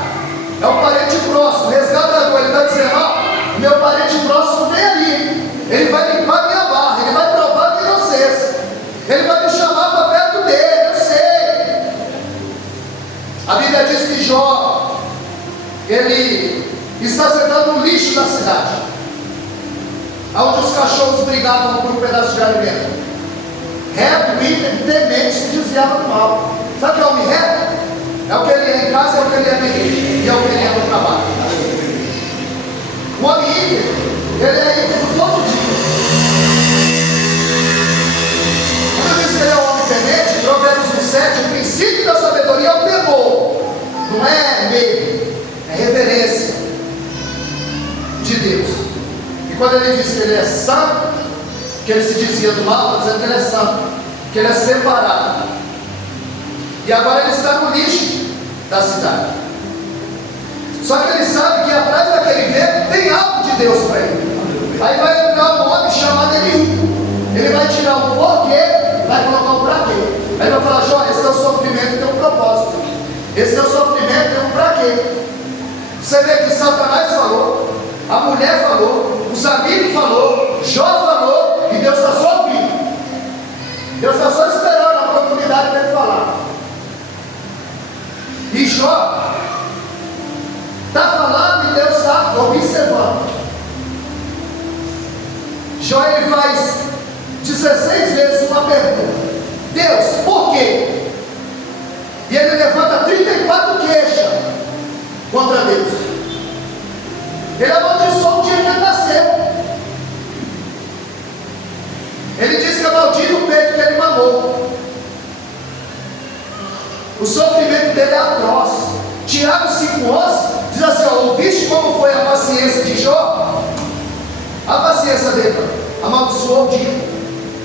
É o parente próximo, resgatador. Ele está dizendo, ó, meu parente próximo vem ali. Ele vai limpar minha barra, ele vai provar minha inocência. Ele vai me chamar para perto dele, eu sei. A Bíblia diz que Jó, ele está sentado no lixo da cidade, onde os cachorros brigavam por um pedaço de alimento. Reto, íntegro, temente, se desviava do mal. Sabe o que é homem reto? É o que ele é em casa, é o que ele é na igreja, e é o que ele é no trabalho. O homem íntegro, ele é íntegro todo dia. Quando diz que ele é um homem temente, Provérbios 1:7, o princípio da sabedoria é o temor. Não é medo, é reverência de Deus. E quando ele diz que ele é santo, que ele se dizia do mal, está dizendo que ele é santo, que ele é separado. E agora ele está no lixo da cidade. Só que ele sabe que atrás daquele vento tem algo de Deus para ele. Aí vai entrar um homem chamado Eliú. Ele vai tirar o porquê, vai colocar o pra quê. Aí vai falar, Jó, esse teu sofrimento tem um propósito. Esse teu sofrimento tem um pra quê. Você vê que Satanás falou, a mulher falou, os amigos falou, Jó falou, e Deus está só ouvindo. Deus está só esperando a oportunidade para ele falar. E Jó está falando e Deus está observando. Jó ele faz 16 vezes uma pergunta: Deus, por quê? E ele levanta 34 queixas contra Deus. Ele amaldiçoou o dia que ele nasceu. Ele disse que é maldito o peito que ele mamou. O sofrimento dele é atroz. Tiago 5:11 diz assim, ó, ouviste como foi a paciência de Jó? A paciência dele, amaldiçoou o dia,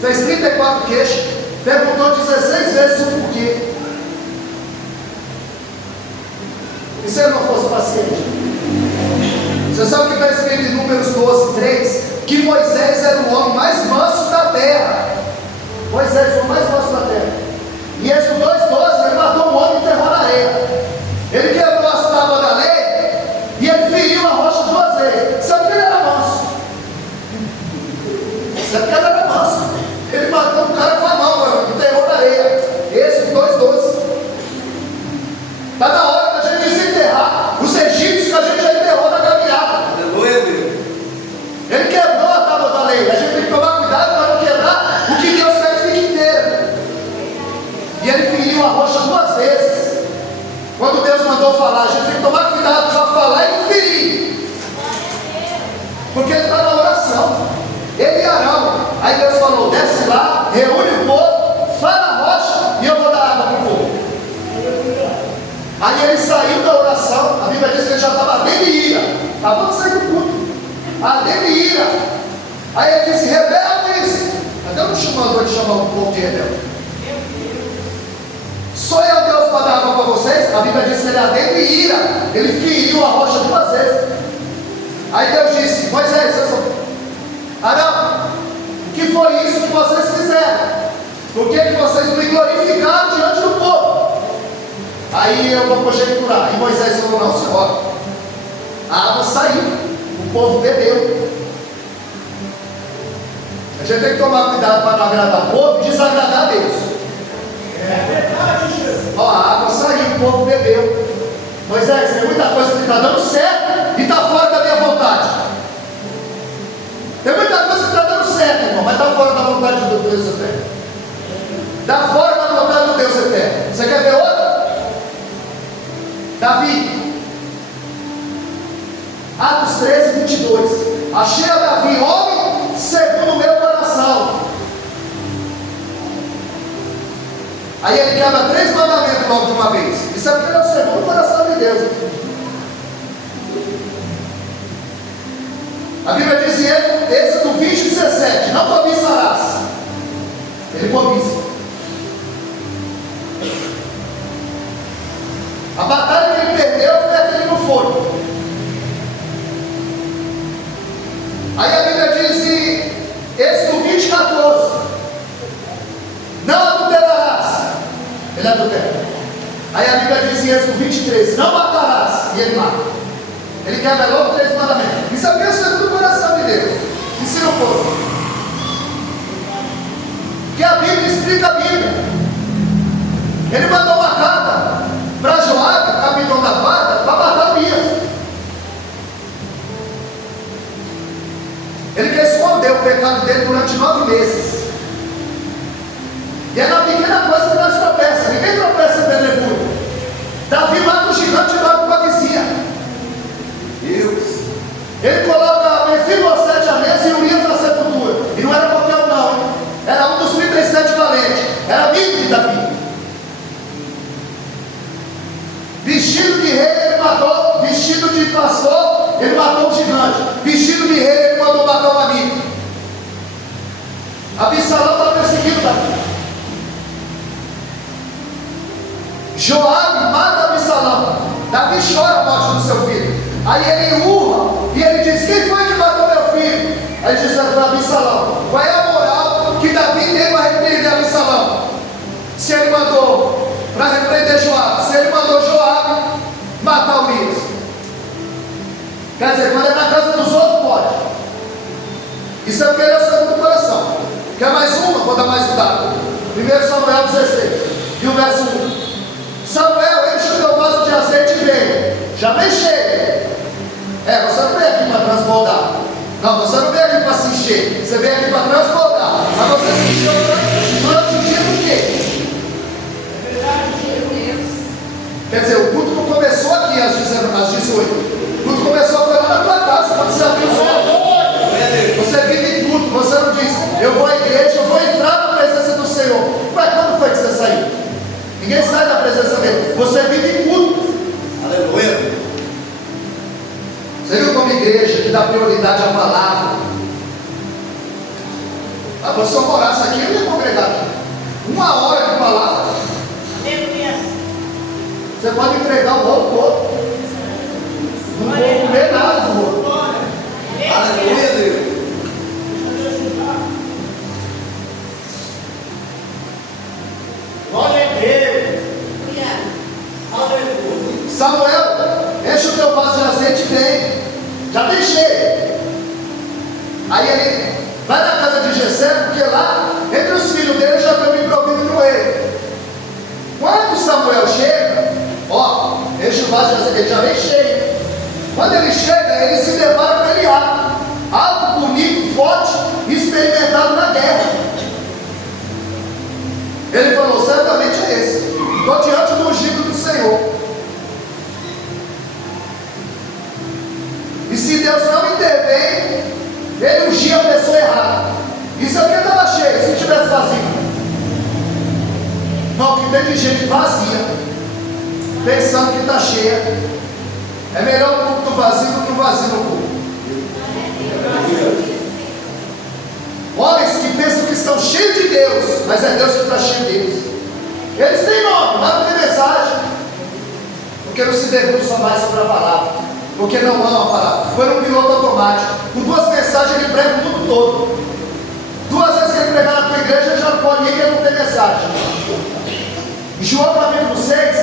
fez 34 queixas, perguntou 16 vezes o porquê. E se ele não fosse paciente? Você sabe o que está escrito em Números 12:3? Que Moisés era o homem mais manso da terra. Moisés, o homem mais manso da terra. E Êxodo 2:12, ele matou um homem e enterrou na areia. Ele quebrou as tábuas da lei e ele feriu a rocha 2 vezes. Sabe que ele era manso? Sabe que ele era manso? Ele matou um Aí Deus falou: desce lá, reúne o povo, faz a rocha e eu vou dar água para o povo. Aí ele saiu da oração, a Bíblia diz que ele já estava dentro de ira, acabou de sair do culto, dentro de ira. Aí ele disse: rebeldes. Mas Deus não chamou de chamar o povo de rebelde. Sou eu Deus para dar água para vocês? A Bíblia diz que ele dentro de ira, ele feriu a rocha 2 vezes. Aí Deus disse: Moisés, Arão, o que foi isso que vocês fizeram? Por que vocês me glorificaram diante do povo? Aí eu vou conjecturar. E Moisés falou: não, senhor, a água saiu, o povo bebeu. A gente tem que tomar cuidado para não agradar o povo e desagradar a Deus. É verdade, Jesus. Ó, a água saiu, o povo bebeu. Moisés, tem muita coisa que está dando certo e está fora da minha vontade. Tem muita coisa que está dando certo, irmão, mas está fora da vontade do Deus eterno. Está fora da vontade do Deus eterno. Você quer ver outra? Davi, Atos 13, 22. Achei a Davi, homem segundo o meu coração. Aí ele quebra 3 mandamentos logo de uma vez. Isso é porque ele é o segundo coração de Deus. A Bíblia diz em Êxodo 20, 17: não cobiçarás. Ele cobiça. A batalha que ele perdeu foi aquele no fogo. Aí a Bíblia diz em Êxodo 20, 14: não adulterarás. Ele adultera. Aí a Bíblia diz em Êxodo 23: não matarás. E ele mata. Ele quebra logo 3 mandamentos. Isso aqui é o segundo coração de Deus. E se não fosse? Que a Bíblia explica a Bíblia. Ele mandou uma carta para Joabe, capitão da guarda, para matar Urias. Ele quer esconder o pecado dele durante 9 meses. E é na pequena coisa que nós tropeçamos. Ninguém tropeça em Belemuro. Davi mata o gigante e vai para a vizinha. Deus. Ele coloca Mefibosete à mesa e Urias na sepultura. E não era qualquer um não, hein? Era um dos 37 valentes. Era amigo de Davi. Vestido de rei, ele matou. Vestido de pastor, ele matou o gigante. Vestido de rei, ele mandou matar o amigo. Absalão está perseguindo Davi. Joabe mata Absalão. Davi chora a morte do seu filho. Aí ele urra e ele diz: quem foi que matou meu filho? Aí diz para Absalão. Qual é a moral que Davi tem para repreender Absalão? Se ele mandou para repreender Joabe, se ele mandou Joabe matar Urias. Quer dizer, quando é na casa dos outros, pode. Isso é porque ele é o segundo coração. Quer mais uma? Vou dar mais um dado. 1 Samuel 16 e o verso 1. Samuel, enche o teu vaso de azeite e vem. Já vem cheio. Você não veio aqui para transbordar. Não, você não veio aqui para se encher. Você veio aqui para transbordar. Mas você se encheu durante o dia do quê? Quer dizer, o culto não começou aqui às 18. O culto começou lá na tua casa, quando você abriu os olhos. Você vive em culto, você não diz: eu vou à igreja, eu vou entrar na presença do Senhor. Mas quando foi que você saiu? Ninguém sai da presença dele. Você vive em culto. Aleluia. Você viu como igreja que dá prioridade à palavra? Se eu morasse aqui, eu ia congregar aqui. 1 hora de palavra. Você pode entregar o rolo todo. Não vou comer nada do rolo. Aleluia, Deus. Glória a Deus. Samuel, enche o teu vaso de azeite e vem. Já tem cheio. Aí ele vai na casa de Jessé, porque lá, entre os filhos dele, já estão me provindo no rei. Quando Samuel chega, enche o vaso de azeite, ele já vem cheio. Quando ele chega, ele se depara com Eliabe, alto, bonito, forte, experimentado na guerra. Ele falou: certamente é esse. Estou diante do ungido do Senhor. E se Deus não intervém, ele ungia a pessoa errada. Isso é o que pensando que está cheia. É melhor um culto vazio do que um vazio no culto. Homens que pensam que estão cheios de Deus, mas é Deus que está cheio deles. Eles têm nome, mas não tem mensagem. Porque não se debruçam mais sobre a palavra. Porque não amam a palavra. Foi um piloto automático. Com 2 mensagens ele prega o mundo todo. 2 vezes que ele pregar na tua igreja, já não pode ir, que ele não tem mensagem. Em João capítulo 6,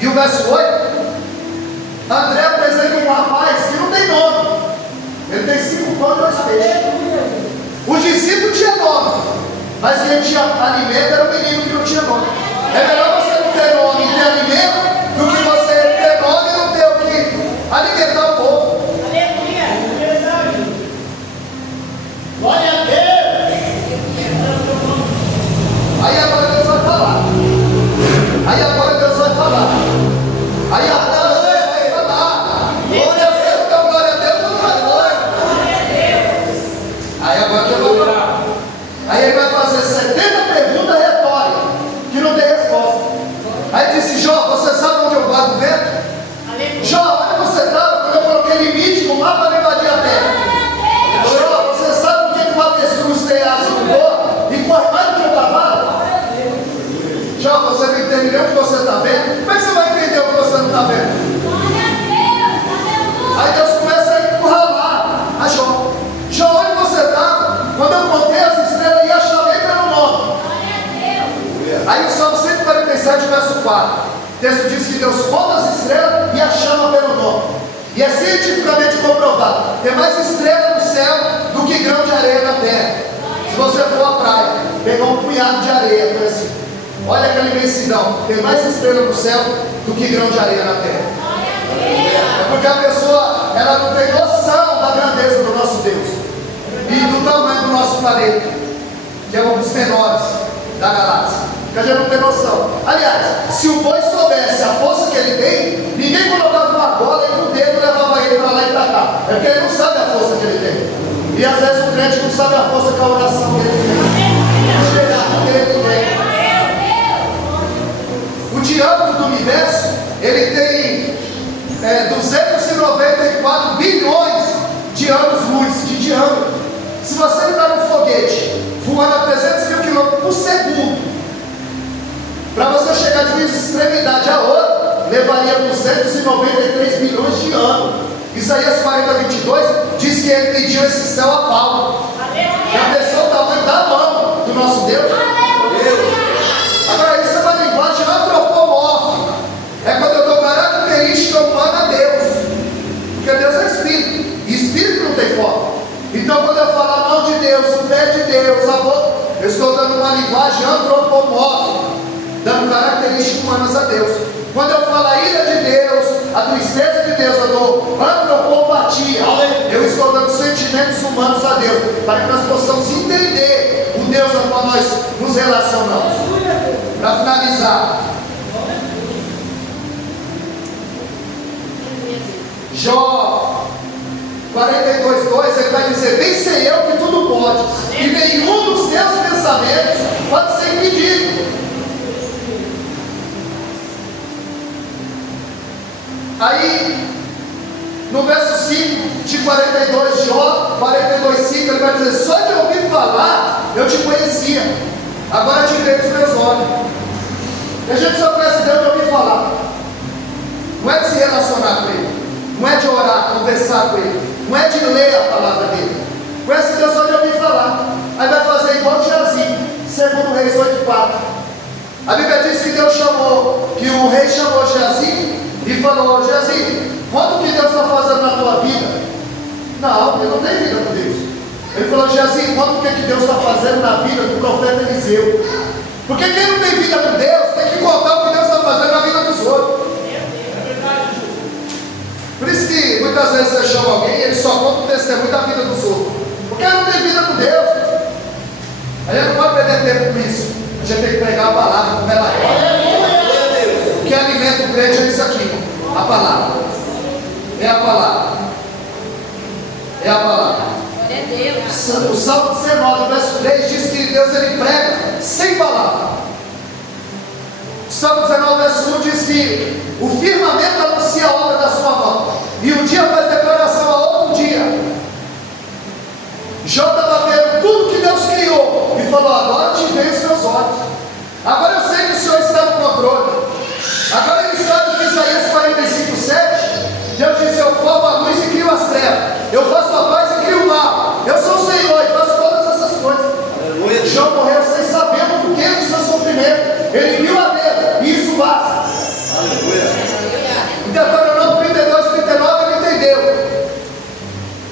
e o verso 8, André apresenta um rapaz que não tem nome. Ele tem 5 pães e 2 peixes. O discípulo tinha nome, mas quem tinha alimento era o menino que não tinha nome. É melhor você não ter nome e ter alimento do que você ter nome e não ter o que alimentar o povo. Aleluia. Glória a Deus. Aí agora Deus vai falar. Aí agora Deus vai falar. Aí agora Deus vai falar. Glória a Deus, então glória a Deus, não vai glória. Aí agora Deus vai falar. Aí ele vai fazer 70 perguntas retóricas que não tem resposta. Aí disse: Jó, você sabe onde eu guardo o vento? Jó, onde você estava quando eu coloquei limite no mar para invadir a terra? Jó, você sabe por que o avestruz tem asa no voa e corre mais do que o cavalo? Jó, você não entendeu o que você está vendo? Como é que você vai entender o que você não está vendo? Aí Deus começa a encurralar a Jó. Jó, onde você estava quando eu contei as estrelas e a chamei pelo nome? Aí o Salmo 147, verso 4, o texto diz que Deus conta as estrelas e a chama pelo nome. E é cientificamente comprovado: tem mais estrela no céu do que grão de areia na terra. Se você for à praia, pegar um punhado de areia, por assim, olha aquela imensidão, tem mais estrela no céu do que grão de areia na terra. É porque a pessoa, ela não tem noção da grandeza do nosso Deus e do tamanho do nosso planeta, que é um dos menores da galáxia. Que a gente não tem noção. Aliás, se o boi soubesse a força que ele tem, ninguém colocava uma bola e com o dedo levava ele para lá e para cá. É porque ele não sabe a força que ele tem. E às vezes o crente não sabe a força que a oração que ele tem. Chegar que ele tem. O diâmetro do universo, ele tem 294 bilhões de anos-luz de diâmetro. Se você entrar num foguete voando a 300 mil km por segundo, para você chegar de uma extremidade a outra, levaria 293 bilhões de anos. Isaías 40:22 diz que ele mediu esse céu a pau. Já pensou o tamanho da mão do nosso Deus? Agora, isso é uma linguagem antropomórfica. É quando eu dou característica humana a Deus. Porque Deus é espírito, e espírito não tem forma. Então, quando eu falo a mão de Deus, o pé de Deus, a boca, eu estou dando uma linguagem antropomórfica, dando características humanas a Deus. Quando eu falo a ira de Deus, a tristeza de Deus, eu dou antropopatia. Eu estou dando sentimentos humanos a Deus, para que nós possamos entender o Deus ao qual nós nos relacionamos. Para finalizar, Jó 42:2, ele vai dizer: bem sei eu que tudo pode, e nenhum dos teus pensamentos pode ser impedido. Aí, no verso 5 de 42, Jó 42:5, ele vai dizer: só de ouvir falar, eu te conhecia, agora te vejo os meus olhos. E a gente só conhece Deus de ouvir falar, não é de se relacionar com Ele, não é de orar, conversar com Ele, não é de ler a palavra dele. Conhece Deus só de ouvir falar. Aí vai fazer igual Geazi, segundo Reis 8:4. A Bíblia diz que Deus chamou, que o rei chamou Geazi e falou: Geazi, quanto que Deus está fazendo na tua vida? Não, eu não tenho vida com Deus. Ele falou: Geazi, quanto que Deus está fazendo na vida do profeta Eliseu? Porque quem não tem vida com Deus tem que contar o que Deus está fazendo na vida dos outros. Por isso que muitas vezes você chama alguém e ele só conta o testemunho da vida dos outros, porque ele não tem vida com Deus. A gente não pode perder tempo com isso. A gente tem que pregar a palavra como ela é. O que alimenta o crente é isso aqui: a palavra. É a palavra. É a palavra. O Salmo 19, verso 3 diz que Deus ele prega sem palavra. Salmo 19, verso 1 diz que o firmamento anuncia a obra da sua mão, e o dia faz declaração a outro dia. Jó estava vendo tudo que Deus criou e falou: agora te vejo os meus olhos, agora eu sei que o Senhor está no controle. Agora ele sabe que Isaías 45:7, Deus disse: eu formo a luz e crio as trevas, eu faço a paz e crio o mal, eu sou o Senhor e faço todas essas coisas. Aleluia. Jó morreu sem saber o porquê do seu sofrimento, ele viu a Deus, e isso basta. Aleluia. Em Deuteronômio 32:39 ele entendeu: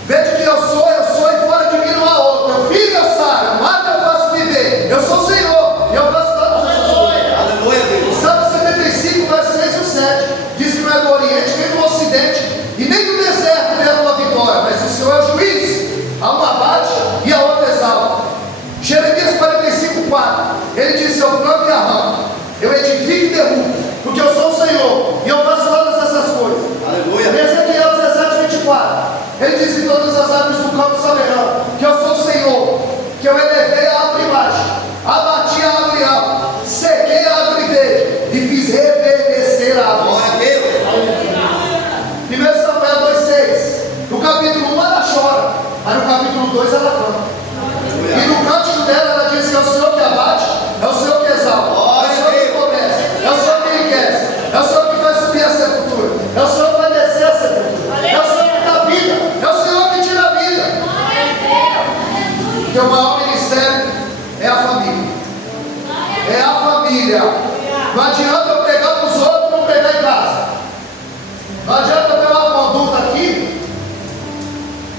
veja que eu sou e fora de mim não há outro. Eu filho, eu saro, mato, eu faço viver. Eu sou o Senhor e eu faço todas essas coisas. Aleluia, Deus. Salmo 75, verso 6 e 7 diz que não é do Oriente, nem do Ocidente e nem do deserto vem a tua vitória, mas o Senhor é o juiz. A um abate e a outro exalta. Jeremias 45:4 ele disse: eu planto e arranco, eu edifico e derrubo, porque eu sou o Senhor e eu faço todas essas coisas. Aleluia. Ezequiel 17:24 ele disse: todas as árvores do campo saberão que eu sou o Senhor, que eu elevei a árvore baixa, abati a árvore alta, sequei a árvore verde e fiz reverdecer a árvore. 1 Samuel 2:6 no capítulo 1 ela chora, mas no capítulo 2 ela canta. E no cântico dela ela diz que é o Senhor que abate, é o Senhor que exalta, é o Senhor que empobrece, é o Senhor que enriquece, é o Senhor que faz subir a sepultura, é o Senhor que vai descer a sepultura, é o Senhor que dá vida, é o Senhor que tira a vida. Porque o maior ministério é a família. É a família. Não adianta eu pregar para os outros e não pregar em casa. Não adianta eu ter uma conduta aqui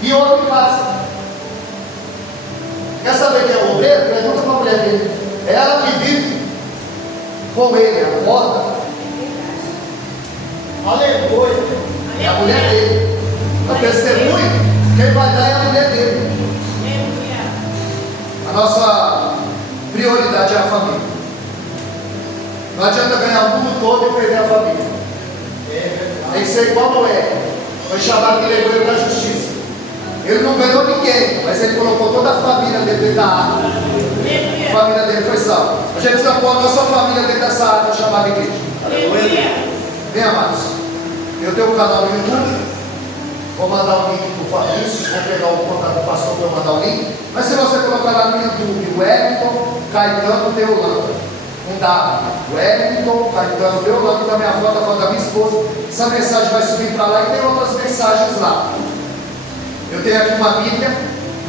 e outra em casa. Quer saber quem é o obreiro? Pergunta para a mulher dele. É ela que vive com ele, acorda. Aleluia. É a mulher dele. O testemunho, quem vai dar é a mulher dele. A nossa prioridade é a família. Não adianta ganhar o mundo todo e perder a família. Tem que ser igual Noé. Foi chamado de legoeiro da justiça. Ele não ganhou ninguém, mas ele colocou toda a família dentro da arca. A família dele foi salva. A gente precisa pôr a nossa família dentro dessa arca chamada igreja. Bem, amados, eu tenho um canal no YouTube. Vou mandar o link para o Fabrício. Vou pegar o contato do pastor para eu mandar o link. Mas se você colocar lá no YouTube Wellington Caetano Deolanda, um W, Wellington Caetano Deolanda, da minha avó, da avó da minha esposa, essa mensagem vai subir para lá e tem outras mensagens lá. Eu tenho aqui uma Bíblia,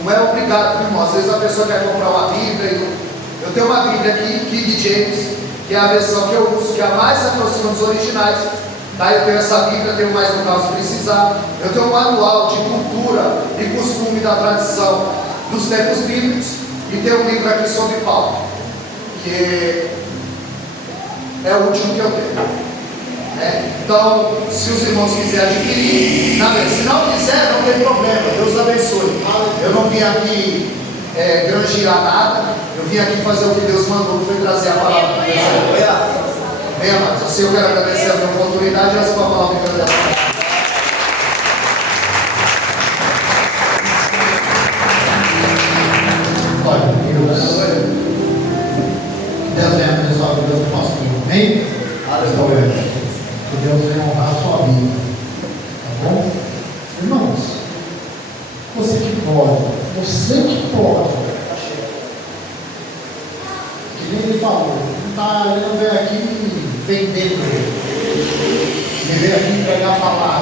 não é obrigado, irmão. Às vezes a pessoa quer comprar uma Bíblia. Eu tenho uma Bíblia aqui, King James, que é a versão que eu uso, que é a mais se aproxima dos originais. Tá? Eu tenho essa Bíblia, tenho mais no caso se precisar. Eu tenho um manual de cultura e costume da tradição dos tempos bíblicos. E tenho um livro aqui sobre Paulo, que é o último que eu tenho. Então, se os irmãos quiserem adquirir, se não quiser, não tem problema, Deus abençoe. Eu não vim aqui granjear nada, eu vim aqui fazer o que Deus mandou, que foi trazer a palavra de Deus. Bem, amados, assim eu quero agradecer a minha oportunidade e a sua palavra de Deus. Glória a Deus. Deus venha abençoar a vida do pastor. Amém? Aleluia. Que Deus venha honrar a sua vida. Tá bom? Irmãos, você que pode. Que nem ele falou, ele não veio aqui vender, ele veio aqui entregar a palavra.